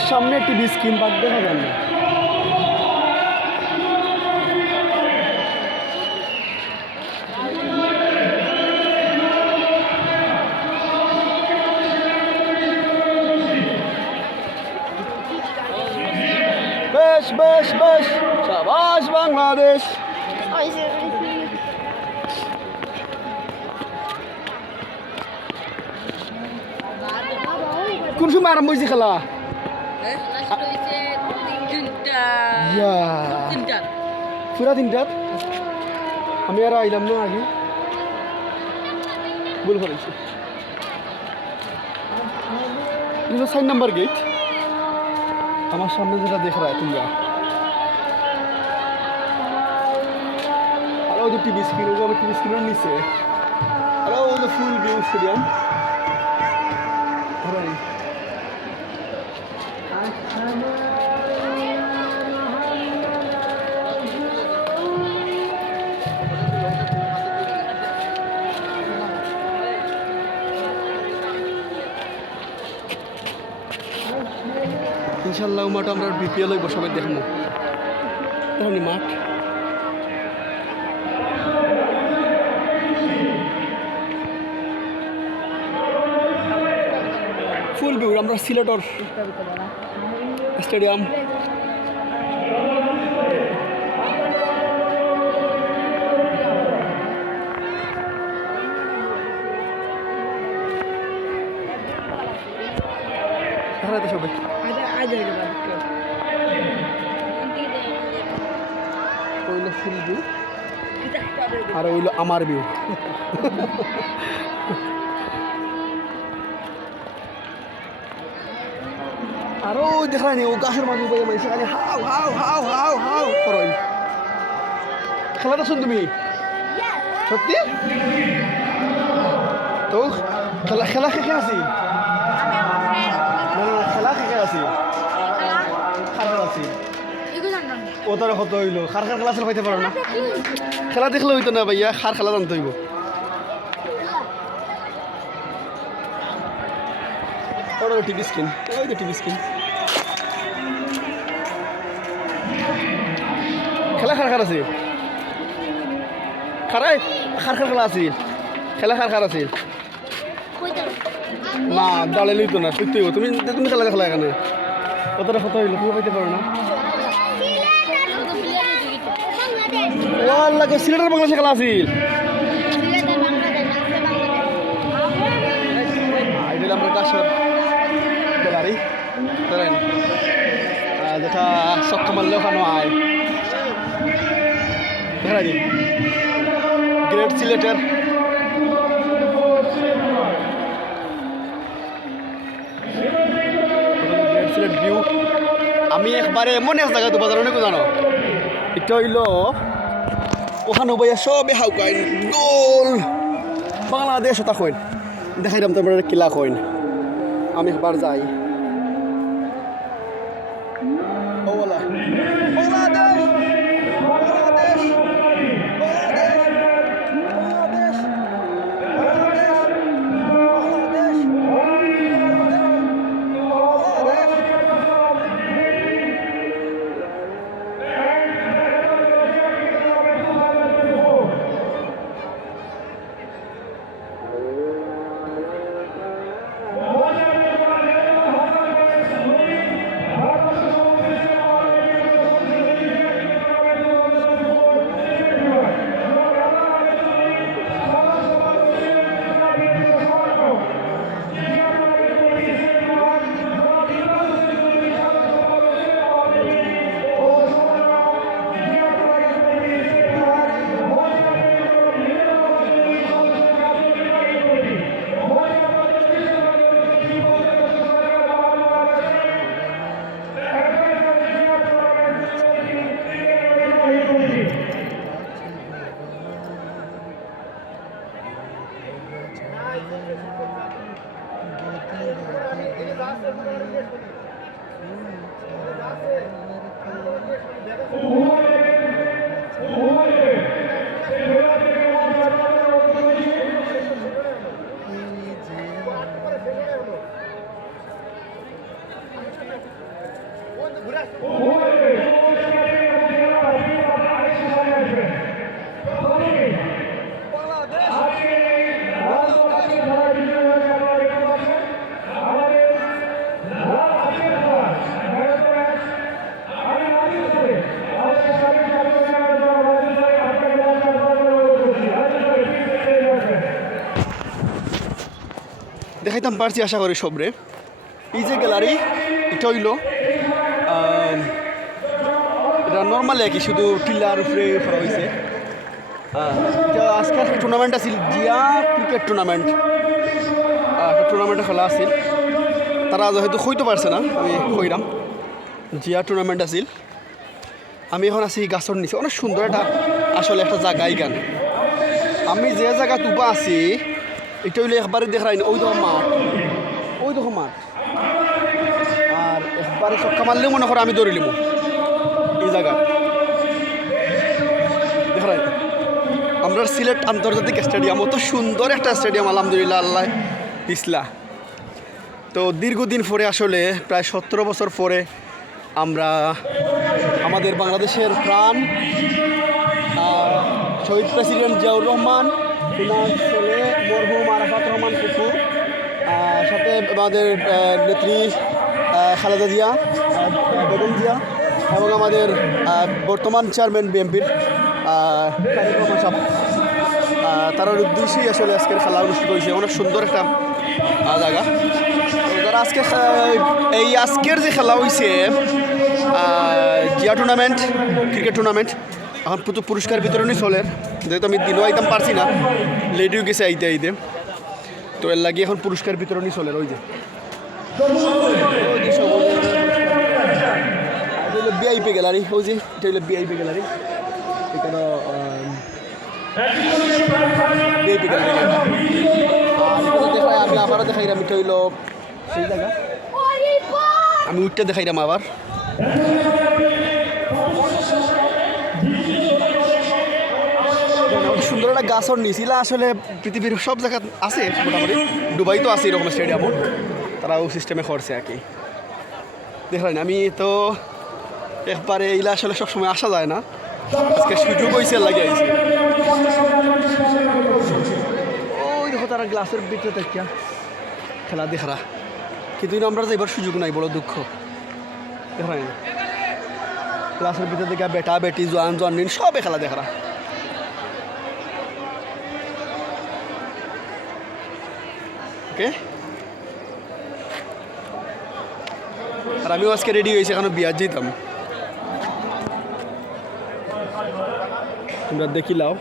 আমার সামনে একটি স্কিম পার্ক দেখা যায় না। বেশ বেশ বেশ, সাবাস বাংলাদেশ। কোন সময় আরম্ভ হয়েছে খেলা? পুরা 3টার। আমি আর আইলাম না আগে, ভুল করেছি। 4 নম্বর গেট আমার সামনে যেটা দেখ রা তোমরা। আর ওই টিভি স্ক্রিন, ওই টিভি স্ক্রিনের নিচে আর ওই ফুল ভিউ স্টেডিয়াম। ইনশাল্লাহ মাঠ আমরা বিপিএল হইব, সবাই দেখবো। তেমনি মাঠ ফুল ভিউ। আমরা সিলেটর স্টেডিয়াম। দেখা সবাই ওইলো ফুল ভিউ আর ওইলো আমার ভিউ। আরো দেখা নি ও গাছের মাঝে সেখানে হাও হাও হাও হাও হাও করই। খেলাটা শুন তুমি সত্যি তো? খেলা খেলা খেখে আছি, খেলা খেখে আছি, খারাপ আছি। ও তার কত হইলো খার খার খেলা হইতে পারো না। খেলা দেখলে হইতো না ভাইয়া, খার খেলা জানতে হইব। ওটা টিভি স্ক্রিন, ওই তো টিভি স্ক্রিন। খেলা খার খার আছে, খারাই খার খার খেলা আছে, খেলা খার খার আছে না। দাঁড়ালে লইতো না, সত্যি তুমি তুমি খেলা খেলা এখানে কতটা কত হইলো তুমি পাইতে পারো না। লাগে সিলেটের বাংলাদেশে খেলা আছিল। আমরা গাছের গ্যালারি ধরেন যেটা চক্কা মারলে ওখানে আয় গ্যালারি গ্রেট সিলেটের। Great Sylhet view. আমি একবারে এমন এক জায়গায় তো বাজার অনেক জানো, এটা হইল ওখানে বইয়া সবে হাউকাইন গোল বাংলাদেশ ওটা কইন দেখাইলাম তোমার কিলা কইন। আমি একবার যাই ও বলা বাংলাদেশ বাংলাদেশ বাংলাদেশ বাংলাদেশ দেখাইতাম পারছি আশা করি সবরে। এই যে গ্যালারি এটা হইল এটা নর্মালি আর কি, শুধু টিলার উপরে করা হয়েছে। এটা আজকে টুর্নামেন্ট আছিল, জিয়া ক্রিকেট টুর্নামেন্ট, একটা টুর্নামেন্টে খেলা আছিল। তারা হয়তো হইতে পারছে না, আমি কইরাম জিয়া টুর্নামেন্ট আছিল। আমি এখন আছি গাছর নিচে, অনেক সুন্দর একটা আসলে একটা জায়গা। এইখান আমি যে জায়গা তুবা আছি এটা হইলে একবারে দেখাই না, ওই দেখো মাঠ, ওই দেখো মাঠ। আর একবারে চক্কা মারলেও মনে করো আমি দৌড়িলিম এই জায়গা দেখাই। আমরা সিলেট আন্তর্জাতিক স্টেডিয়াম, অত সুন্দর একটা স্টেডিয়াম আলহামদুলিল্লাহ আল্লাহ দিসলা। তো দীর্ঘদিন পরে আসলে প্রায় 17 বছর পরে আমরা আমাদের বাংলাদেশের প্রাণ শহীদ প্রেসিডেন্ট জিয়াউর রহমান, ওনার ছেলে মরহুম আরাফাত রহমান ফুফু, সাথে আমাদের নেত্রী খালেদা জিয়া, বেগম জিয়া এবং আমাদের বর্তমান চেয়ারম্যান বিএনপির তারেক রহমান সাহেব, তার উদ্দেশ্যেই আসলে আজকের খেলা অনুষ্ঠিত হয়েছে। অনেক সুন্দর একটা জায়গা। যারা আজকে এই আজকের যে খেলা হয়েছে জিয়া টুর্নামেন্ট, ক্রিকেট টুর্নামেন্ট, এখন প্রচুর পুরস্কার বিতরণই চলে। যেহেতু আমি দিনও আইতাম পারছি না, লেট হয়ে গেছে আইতে আইতে, তো এর লাগিয়ে এখন পুরস্কার বিতরণই চলে। ওই যে বিআইপি গ্যালারি, ওই যে এটা হইলো বিআইপি গ্যালারি, এখানে বিআইপি গ্যালারি। দেখাই আমি আবারও দেখাইলাম, এটা হইলো সেই জায়গা, আমি উঠতে দেখাইলাম আবার। সুন্দর একটা গাছর নিচিলা, আসলে পৃথিবীর সব জায়গা আছে মোটামুটি, দুবাই তো আছে এরকম স্টেডিয়াম, তারাও সিস্টেমে করছে আর কি। দেখলেন আমি তো একবারে এইলা আসলে সবসময় আসা যায় না, আজকে সুযোগ হয়েছে লাগে আইছি। ওই দেখো তারা গ্লাসের ভিতরে দেখিয়া খেলা দেখারা, কিন্তু আমরা যাইবার সুযোগ নাই, বড় দুঃখ। দেখলেন গ্লাসের ভিতরে দেখা বেটা বেটি জোয়ান জোয়ান সবে খেলা দেখারা। ওকে, আর আমিও আজকে রেডি হয়েছি, এখানে বিয়ার যেতাম। তোমরা দেখিলাও,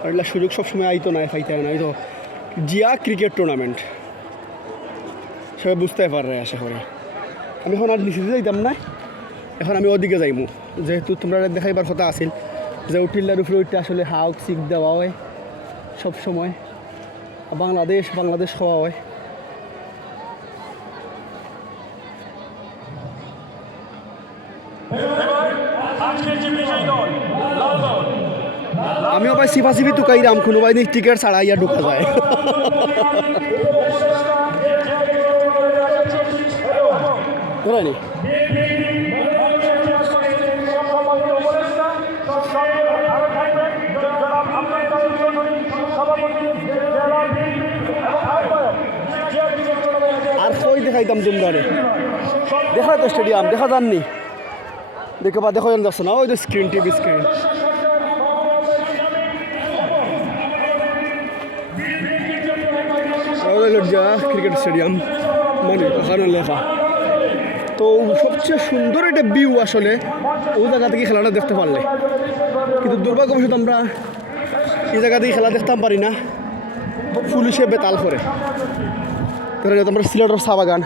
আর এগুলা সুযোগ সবসময় আইতো না, পাইতে না। এই তো জিয়া ক্রিকেট টুর্নামেন্ট, সবাই বুঝতে পারে আশা করি। আমি এখন আর নিচে যাইতাম না, এখন আমি ওদিকে যাইমু, যেহেতু তোমরা দেখাইবার কথা আছিল যে উঠিল্লার উপরে ওইটা আসলে হাউক সিক দেওয়া হয় সবসময়, বাংলাদেশ বাংলাদেশ হওয়া হয়। আমিও ভাই সিফাসিফি টুকাইরাম, কোনো ভাই টিকিট ছাড়া ইয়া ঢুকা যায়। ধরেনি আর কই দেখাইতাম তোমরা রে, দেখা তো স্টেডিয়াম দেখা যাননি, দেখে বা দেখো যাচ্ছে না, ওই তো screen, TV screen. Cricket stadium মানে ওখানে লেখা। তো সবচেয়ে সুন্দর একটা ভিউ আসলে ওই জায়গা থেকে খেলাটা দেখতে পারলে, কিন্তু দুর্ভাগ্যবশত আমরা এই জায়গা থেকে খেলা দেখতাম পারি না, পুলিশে বেতাল করে। ধরে আমরা সিলেটের চা বাগান,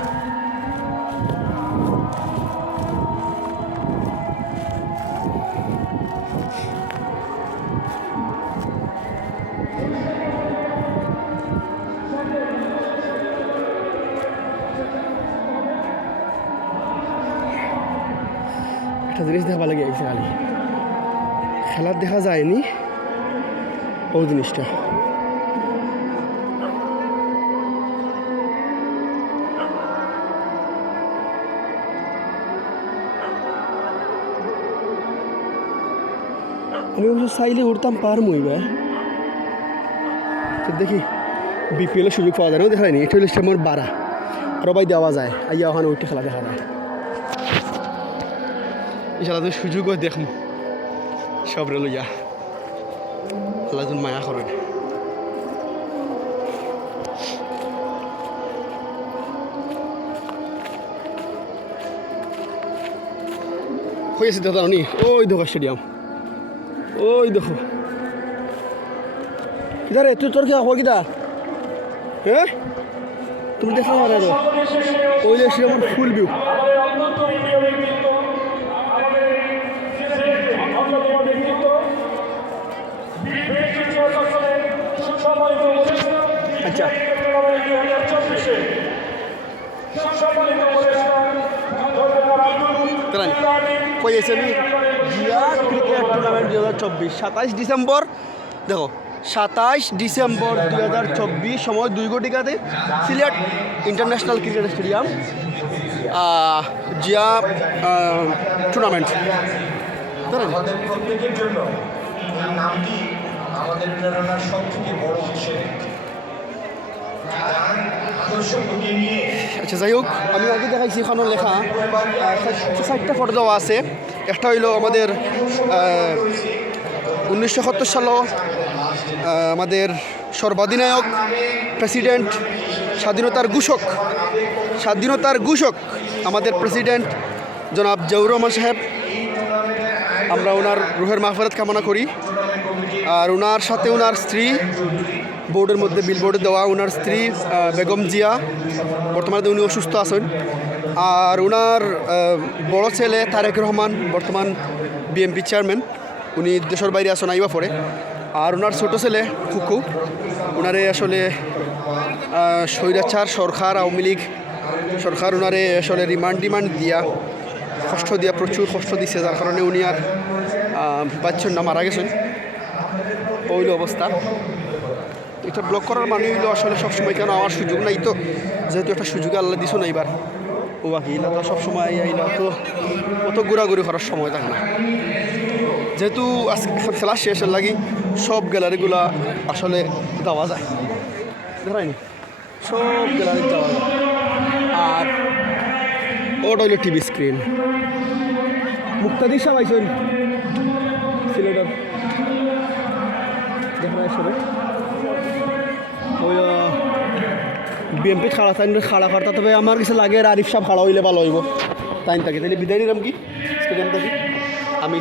একটা জিনিস দেখা ভালো গিয়েছে, খালি খেলার দেখা যায়নি ওই জিনিসটা। আমি অবশ্য চাইলে উঠতাম পারমই ভাই, দেখি বিপিএলের সুযোগ পাওয়া যায় না, দেখা যায়নি। এটা হলো স্টেমর বাড়া রবাই দেওয়া যায়, আইয়া ওখানে উঠে খেলা দেখা যায়। এই খেলা সুযোগও দেখম সব রে লইয়া, আল্লাহ তুমি মায়া করেন। হয়েছে দাদা নি, ওই দেখো স্টেডিয়াম, ওই দেখো কিদা রে তুই, তোর কি খবর কিদা? হ্যাঁ তুমি দেখো না রে, ওই যে স্টেডিয়ামের ফুল ভিউ। আচ্ছা কই আছে আমি জিয়া ক্রিকেট টুর্নামেন্ট 2024 27 ডিসেম্বর, দেখো 27 ডিসেম্বর 2024 সময় 2 ঘটিকাতে Sylhet international cricket stadium Zia tournament. প্রত্যেকের জন্য এই নামটি আমাদের প্রেরণার সবথেকে বড় উৎসের আচ্ছা যাই হোক, আমি আগে দেখাইছি এখানে লেখা 4টা ফটো দেওয়া আছে। একটা হইল আমাদের 1971 সালে আমাদের সর্বাধিনায়ক প্রেসিডেন্ট, স্বাধীনতার ঘোষক আমাদের প্রেসিডেন্ট জনাব জিয়াউর রহমান সাহেব। আমরা ওনার রুহের মাগফিরাত কামনা করি। আর ওনার সাথে ওনার স্ত্রী, বোর্ডের মধ্যে বিলবোর্ডে দেওয়া ওনার স্ত্রী বেগম জিয়া, বর্তমানে উনি অসুস্থ আছেন। আর ওনার বড় ছেলে তারেক রহমান, বর্তমান বিএনপি চেয়ারম্যান, উনি দেশের বাইরে আসেন আইবা পরে। আর ওনার ছোটো ছেলে খুকু, ওনারে আসলে স্বৈরাচার সরকার, আওয়ামী লীগ সরকার ওনারে আসলে রিমান্ড দিয়া কষ্ট দিয়া প্রচুর কষ্ট দিচ্ছে, যার কারণে উনি আর বাচ্চন না মারা গেছেন। ওইল অবস্থা। এটা ব্লক করার মানে হইলো আসলে সবসময় কেন আমার সুযোগ নাই, তো যেহেতু একটা সুযোগে আল্লাহ দিছো না এবার, ও বাকি এলা তো সবসময় আইলা তো অত ঘোরাঘুরি করার সময় থাকে না। যেহেতু আজকে খেলা শেষের লাগি সব গ্যালারিগুলা আসলে দেওয়া যায়, দেখায়নি সব গ্যালারি দেওয়া যায়। আর ওটা হইলো টিভি স্ক্রিন। মুক্তাদি সাহেব আইসেন সিলেটের, দেখা সবাই ওই বিএমপি খাড়া করতে, তবে আমার কিছু লাগে আরিফ সাহেব খাড়া হইলে ভালো হইব তাই থাকে। তাহলে বিদায় নিলাম কি স্টেডিয়াম থেকে আমি।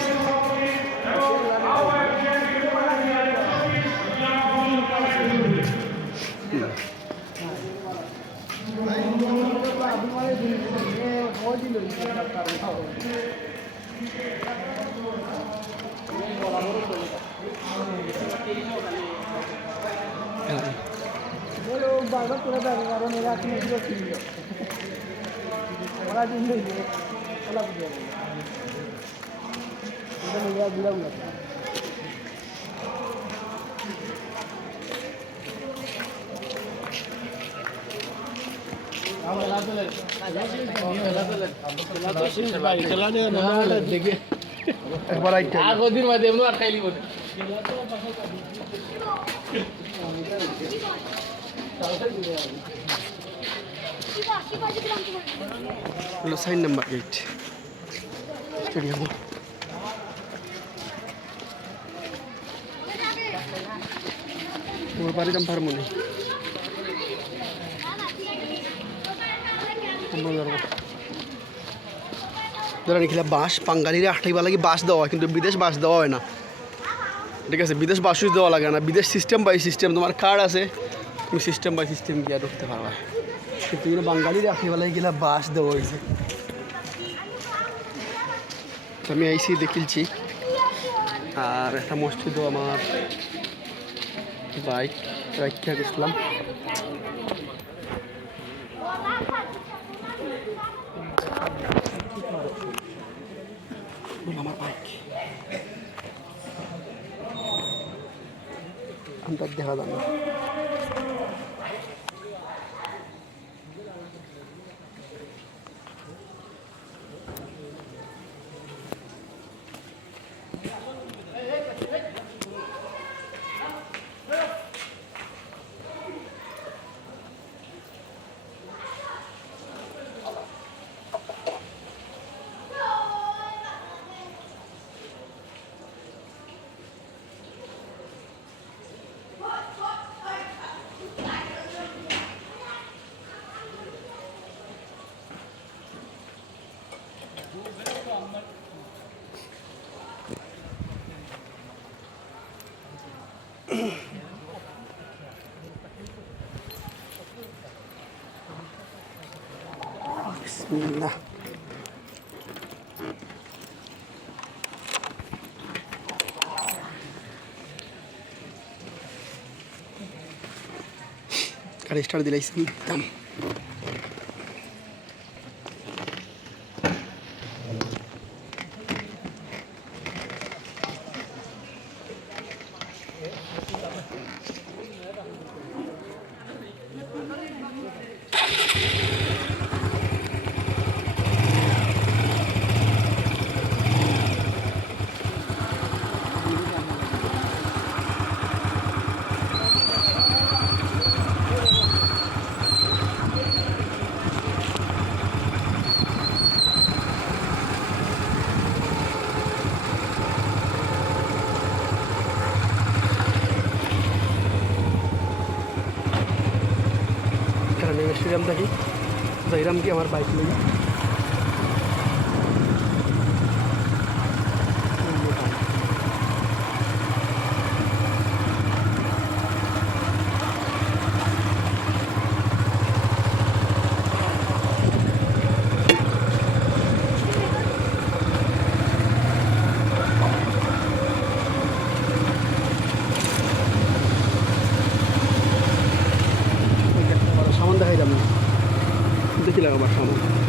Sign number 8 stadium. ওর বাড়ি দাম পারবো না, ধরা নিখিলা বাঁশ বাঙালিরা আঠাইবা লাগে বাঁশ দেওয়া হয়, কিন্তু বিদেশ বাঁশ দেওয়া হয় না। ঠিক আছে, বিদেশ বাঁশও দেওয়া লাগে না, বিদেশ সিস্টেম বাই সিস্টেম। তোমার কার্ড আছে, তুমি সিস্টেম বাই সিস্টেম গিয়ে ঢুকতে পারবা, কিন্তু এগুলো বাঙালিরা আঠাইবা লাগে গেলা বাঁশ দেওয়া হয়েছে। আমি আইসি দেখিলছি। আর একটা মসজিদও আমার বাইক রাখা গেছিলাম। আমার বাইক আমরা দেখা যাবে। বিসমিল্লাহ। গাড়ি স্টার্ট দিলাইছি দাম স্টেডিয়াম থাকি যাইরাম কি আমার বাইক লই সামান দেখাই যাবে না দেখি লাগাবার সামান